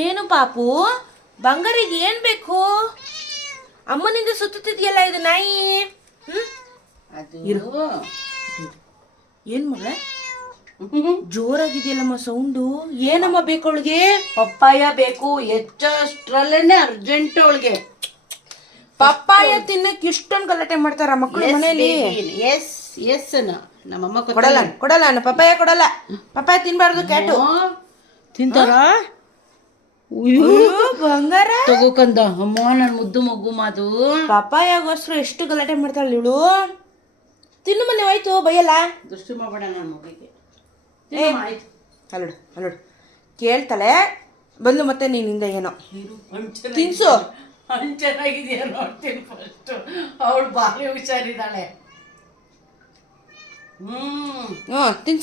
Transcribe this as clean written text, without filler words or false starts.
ಏನು ಪಾಪು, ಬಂಗಾರಿಗೆ ಏನ್ ಬೇಕು? ಅಮ್ಮನಿಂದ ಸುತ್ತಿದೆಯಲ್ಲ ಇದು ನಾಯಿ. ಏನ್ ಮಗಳ ಜೋರಾಗಿದೆಯಲ್ಲಮ್ಮ ಸೌಂಡು? ಏನಮ್ಮ ಬೇಕು ಅವಳಿಗೆ? ಪಪ್ಪಾಯ ಬೇಕು, ಹೆಚ್ಚಷ್ಟರಲ್ಲೇನೆ ಅರ್ಜೆಂಟ್ ಅವಳಿಗೆ. ಪಪ್ಪಾಯ ತಿನ್ನಕ್ಕೆ ಇಷ್ಟೊಂದು ಗಲಾಟೆ ಮಾಡ್ತಾರ ಮಕ್ಕಳು ಮನೆಯಲ್ಲಿ. ಎಸ್ ನಮ್ಮಮ್ಮ ಕೊಡಲ್ಲ ಕೊಡಲ್ಲ, ನಾನು ಪಪ್ಪಾಯ ಕೊಡಲ್ಲ. ಪಪ್ಪಾಯ ತಿನ್ಬಾರ್ದು, ಕ್ಯಾಟು. ತಿಂತಾರ? ಬಂಗಾರ ತಗೋಕಂದ ಅಮ್ಮ, ನನ್ ಮುದ್ದು ಮಗು ಮಾದು. ಪಪ್ಪಾಯಗೋಸ್ಕರ ಎಷ್ಟು ಗಲಾಟೆ ಮಾಡ್ತಾಳೆ ಇವಳು. ತಿನ್ನು ಮನೆ ಹೋಯ್ತು, ಬೈಯಲ್ಲ. ದುಷ್ಟು ಮಾಡಬೇಡ ನನ್ನ ಮಗಿಗೆ. ಆಯ್ತು, ಅಲ್ಲೋಡು ಅಲ್ಲೋಡು, ಕೇಳ್ತಾಳೆ ಬಂದು ಮತ್ತೆ ನೀನಿಂದ ಏನೋ ತಿನ್ಸು. ಚೆನ್ನಾಗಿದೆಯಾ ನೋಡ್ತೀನಿ ಫಸ್ಟ್. ಅವಳು ಭಾರಿ ಹುಷಾರಿದ್ದಾಳೆ. ತಿನ್ಸು.